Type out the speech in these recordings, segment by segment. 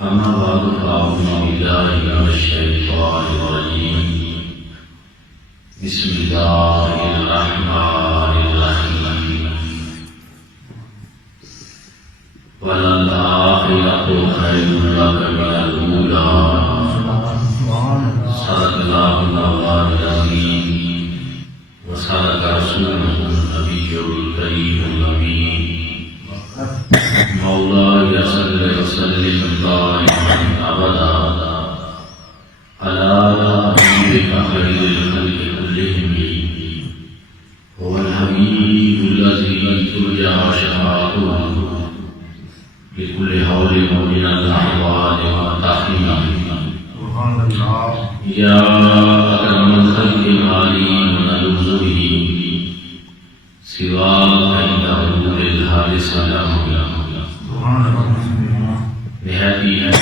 أما بعد فأعوذ بالله من الشيطان الرجيم بسم الله الرحمن الرحيم وللآخرة خير لك من الأولى صدق الله مولانا العظيم وصدق رسوله النبي الكريم الأمين مولاي صل وسلم دائما أبدا على حبيبك خير الخلق كلهم هو الحبيب الذي ترجى شفاعته بكل حول من الأحوال والتحريم يا أكرم الخلق العليم نلوذ به سواك عند حضور الحال سلام نہایت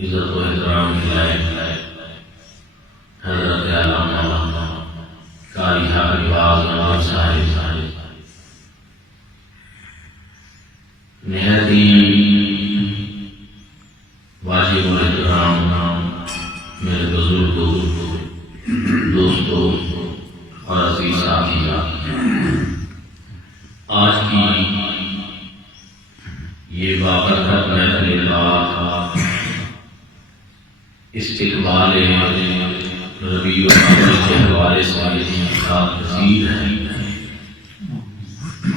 عزت و احترام کے لائق حضرت علامہ قاری حافظ نواب صاحب نہایت واجب و احترام میرے بزرگوں دوستوں اور عزیز ساتھی، آج کی یہ بابرکت محفل پاک استقبال ربیع الاول کے حوالے سے تصویر ہے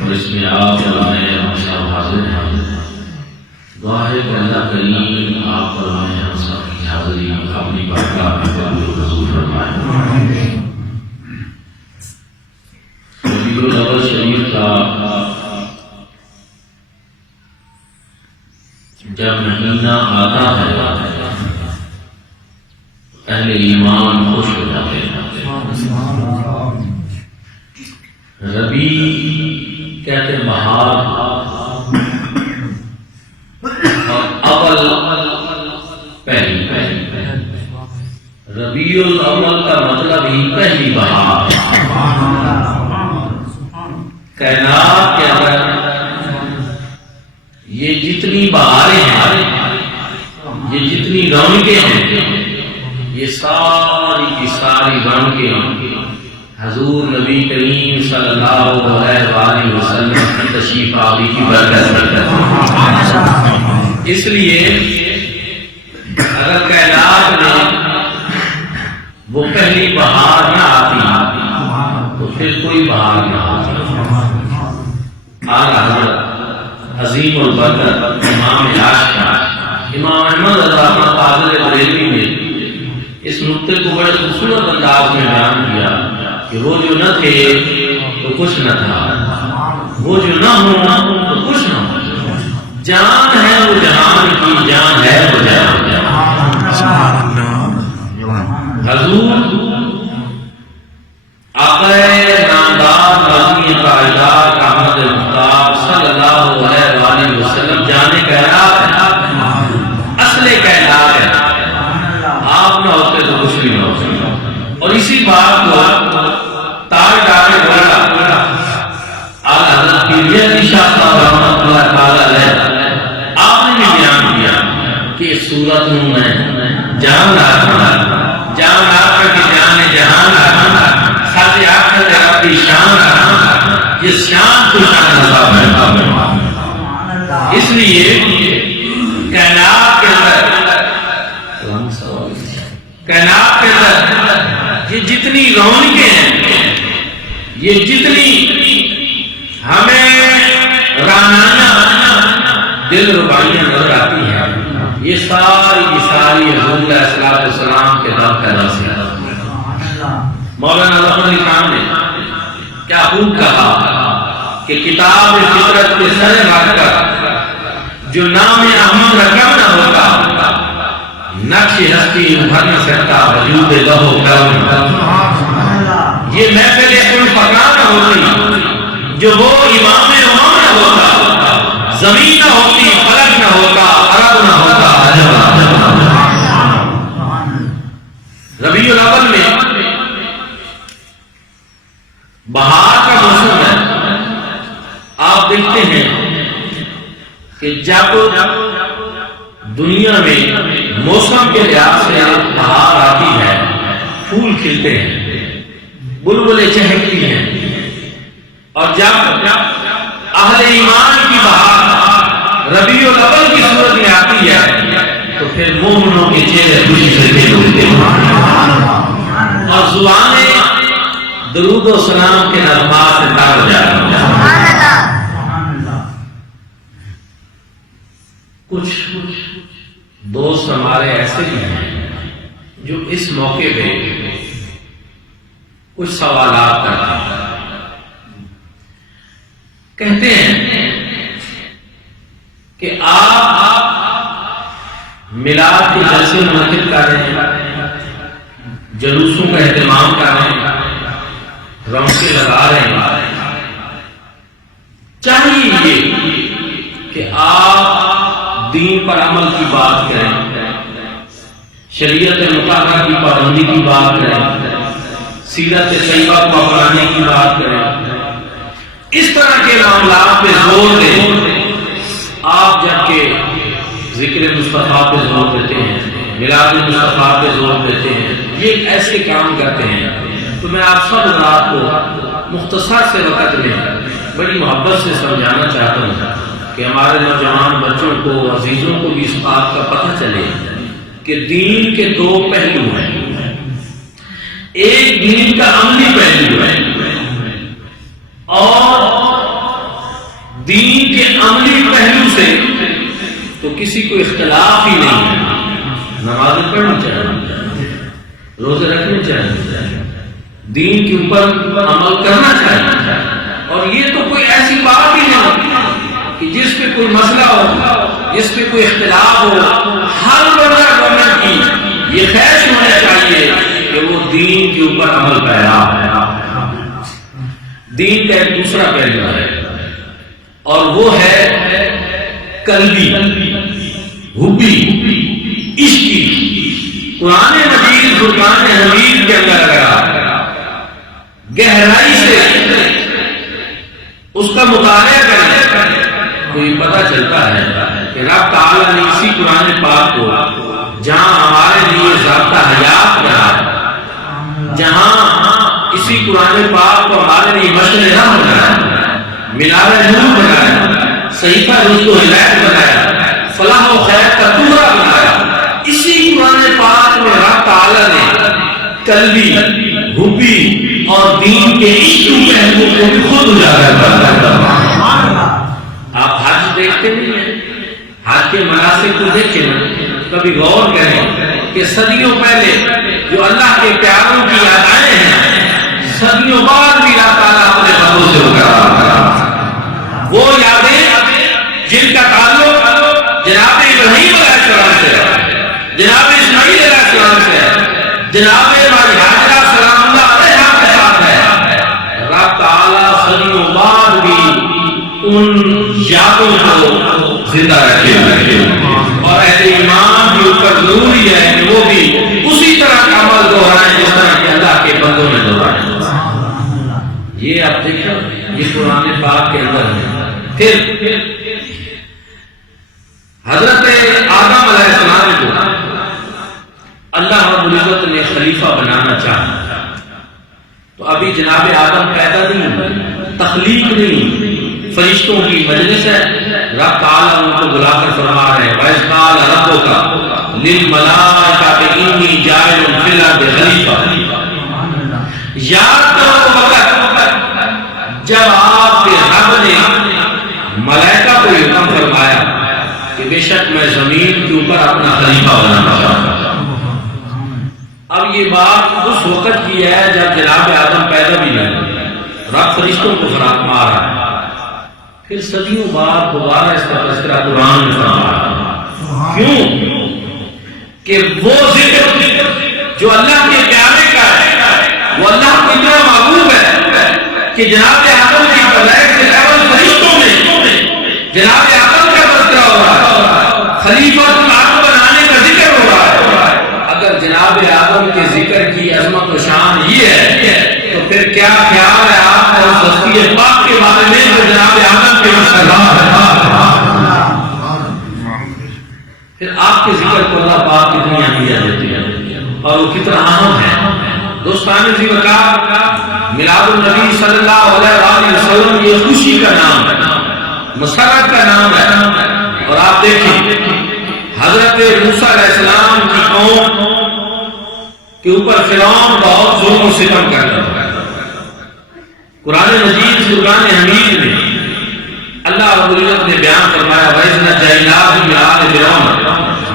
اور اس میں آپ اور میں ہم سب حاضر ہیں۔ دعا ہے کہ اللہ کریم آپ اور میں ہم سب کی حاضری اپنی برکات میں قبول رسول فرمائے۔ ربیع الاول شریف کا جب مہینہ آتا ہے اہل ایمان خوش ہو جاتے ہیں۔ ربیع کہتے بہار اور اول پہلی۔ ربیع الاول کا مطلب ہی پہلی بہار۔ کائنات کے اندر یہ جتنی بہاریں ہیں، یہ جتنی رونقیں ہیں، یہ ساری کی ساری رونقیں حضور نبی کریم صلی اللہ علیہ وسلم کی تشریف آوری کی برکت ہے۔ اس لیے اگر کائنات میں وہ پہلی بہار نہ آتی تو پھر کوئی بہار نہ آتی۔ حضرت عظیم البرکت امام عاشق امام احمد رضا قادر بریلوی نے اس نقطے کو بڑے خوبصورت انداز میں بیان کیا کہ وہ جو نہ تھے تو کچھ نہ تھا، وہ جو نہ ہو تو کچھ نہ ہو، جان ہے وہ جہان کی، جان ہے وہ جہان۔ حضور آقا نامدار مدنی کائنات احمد مختار صلی اللہ علیہ وسلم جانے کائنات ہے، اصل کائنات ہے۔ آپ نہ ہوتے تو کچھ بھی نہ ہوتے۔ اور اسی بات کو تاج ڈالے بولا آقا حضرت پیریہ کی شاہ صاحب رحمۃ اللہ تعالی علیہ آپ نے بھی بیان کیا کہ اس صورت میں جان رکھنا کی جان جہان رکھنا ساتھ آخر ربی شان رکھنا، یہ شان کو شان نصاب ہے۔ اس لیے کائنات کے اندر یہ جتنی رونقیں ہیں، یہ جتنی ہمیں رانانہ دل ربائیاں نظر آتی ہیں، یہ ساری کی ساری حضور علیہ السلام کے در کا رس ہے۔ مولانا رحمت علی خان نے کیا خوب کہا کہ کتاب فطرت کے سر رکھ کر جو نام احمد رقم نہ ہوتا، نقش ہستی ابھر نہ سکتا وجود لہو کرم۔ یہ محفل الفقراء نہ ہوتی جو وہ امام امام نہ ہوتا، زمین نہ ہوتی، فلک نہ ہوتا، عرب نہ ہوتا، عجب نہ ہوتا۔ ربیع الاول میں بہار کا موسم ہے، آپ دیکھتے ہیں کہ جب دنیا میں موسم کے لحاظ سے بہار آتی ہے، پھول کھلتے ہیں، بلبلیں چہکتی ہیں، اور جب اہل ایمان کی بہار ربیع الاول کی صورت میں آتی ہے تو پھر مومنوں کے چہرے خوشی سے کھلتے ہیں اور زبانیں درود و سلام کے نغمات سے تار ہو جاتی ہیں۔ کچھ دوست ہمارے ایسے بھی ہیں جو اس موقع پہ کچھ سوالات کرتے ہیں، کہتے ہیں کہ آپ میلاد کے جلسے منعقد کر رہے ہیں، جلوسوں کا اہتمام کر رہے ہیں، رونقیں لگا رہے ہیں، چاہیے یہ کہ آپ دین پر عمل کی بات کریں، شریعت مطالعہ کی پابندی کی بات کریں، سیرت طیبہ کو اپنانے کی بات کریں، اس طرح کے معاملات پہ زور دیں۔ آپ جب کہ ذکر مصطفیٰ پہ زور دیتے ہیں، میلاد مصطفیٰ پہ زور دیتے ہیں، یہ ایسے کام کرتے ہیں، تو میں آپ سب حضرات کو مختصر سے وقت میں بڑی محبت سے سمجھانا چاہتا ہوں کہ ہمارے نوجوان بچوں کو، عزیزوں کو بھی اس بات کا پتہ چلے کہ دین کے دو پہلو ہیں، ایک دین کا عملی پہلو ہے اور دین کے عملی پہلو سے تو کسی کو اختلاف ہی نہیں ہے، نمازیں پڑھنی چاہیے، روزے رکھنے چاہیے، دین کے اوپر عمل کرنا چاہیے، اور یہ تو کوئی ایسی بات ہی نہیں کہ جس پہ کوئی مسئلہ ہو، جس پہ کوئی اختلاف ہو، ہر بندہ مومن کی یہ خواہش ہونا چاہیے کہ وہ دین کے اوپر عمل پیرا ہے۔ دین کا ایک دوسرا پہلو ہے اور وہ ہے قلبی، حبی، عشقی۔ قرآن مجید فرقان حمید کے اندر اگر گہرائی سے اس کا مطالعہ کریں تو یہ پتہ چلتا ہے کہ رب تعالیٰ نے اسی قرآن پاک کو جہاں ہمارے لیے ضابطہ حیات بنایا، جہاں اسی قرآن پاک کو ہمارے لیے مشعل رحم بنایا، مینار نور بنایا، صحیفہ رشد و ہدایت بنایا، فلاح و خیر کا تحفہ بنایا، اسی قرآن پاک میں رب تعالیٰ نے قلبی، حبی اور دین کے عشق پہلو کو بھی خود اجاگر کرتا ہے۔ آپ حج دیکھتے نہیں ہیں، حج کے مناسک کو دیکھیں نا، کبھی غور کریں کہ صدیوں پہلے جو اللہ کے پیاروں کی یادیں ہیں، صدیوں بعد بھی اللہ تعالیٰ اپنے بندوں سے کرا، وہ یادیں جن کا تعلق جناب ابراہیم علیہ السلام سے ہے، جناب اسماعیل علیہ السلام سے ہے، جناب ہاجرہ سلام اللہ علیہا کے ساتھ ہے، رب تعالیٰ صدیوں بعد بھی ان یادوں کو زندہ رکھے اور اہل ایمان بھی اوپر ضروری ہے کہ وہ بھی اسی طرح کا عمل دہرائیں جس طرح کہ اللہ کے بندوں نے دہرایا۔ یہ آپ دیکھیں، یہ قرآن پاک کے اندر ہے۔ پھر حضرت آدم علیہ السلام کو اللہ رب العزت نے خلیفہ بنانا چاہا، تو ابھی جناب آدم پیدا نہیں، تخلیق نہیں، فرشتوں کی مجلس ہے، رب تعالیٰ ان کو بلا کر فرما رہے ہیں وَإِذْ قَالَ رَبُّكَ لِلْمَلَائِكَةِ إِنِّي جَاعِلٌ فِي الْأَرْضِ خَلِيفَةً۔ یاد کرو وقت جب آپ کے رب نے ملائکہ کو حکم فرمایا کہ بے شک میں زمین کے اوپر اپنا خلیفہ بنانا چاہتا ہوں۔ اب یہ بات اس وقت کی ہے جب جناب آدم پیدا بھی نہیں، رب فرشتوں کو فرما رہا ہے، پھر صدیوں بعد دوبارہ اس کا تذکرہ قرآن میں فرمایا۔ کیوں؟ کہ وہ ذکر جو اللہ کے پیارے کا ہے وہ اللہ کو اتنا محبوب ہے کہ جناب آدم کی بلائے سے اول فرشتوں میں جناب آدم کا تذکرہ ہو رہا ہے، خلیفہ الارض بنانے کا ذکر ہو رہا ہے۔ اگر جناب آدم کے ذکر کی عظمت و شان یہ ہے تو پھر کیا خیال ہے آپ کا اس ہستی پاک کے بارے میں جو جناب آدم کے سردار ہے۔ کتنا اہم ہے۔ دوستان جی کا میلاد النبی صلی اللہ علیہ وسلم یہ خوشی کا نام ہے، مسرت کا نام ہے۔ اور آپ دیکھیں حضرت موسیٰ علیہ السلام کی قوم کے اوپر فرعون بہت ظلم و ستم کرتا ہے۔ قرآن مجید قرآن حمید میں اللہ رب العزت نے بیان فرمایا وَإِذْ نَجَّيْنَاكُم مِّنْ آلِ فِرْعَوْنَ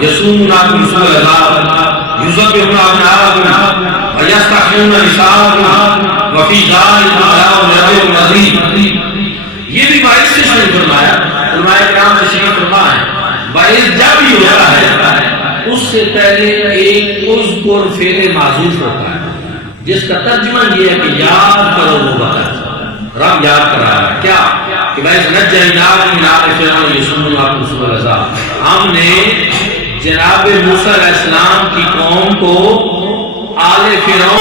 يَسُومُونَكُمْ سُوءَ الْعَذَابِ يُذَبِّحُونَ أَبْنَاءَكُمْ وَيَسْتَحْيُونَ نِسَاءَكُمْ وَفِي ذَلِكُمْ بَلَاءٌ عَظِيمٌ۔ یہ بھی باعث سے شروع فرمایا، علماء کرام تشریف فرما ہے باعث جب ہی ہوتا ہے اس سے پہلے ایک اذکر فعل معذوف ہوتا ہے جس کا ترجمہ یہ ہے کہ یاد کرو وہ بات۔ رب یاد کرا ہے کیا کہ وَإِذْ نَجَّيْنَاكُم مِّنْ آلِ فِرْعَوْنَ يَسُومُونَكُمْ سُوءَ الْعَذَابِ، ہم نے جناب موسیٰ علیہ السلام کی قوم کو آل فرعون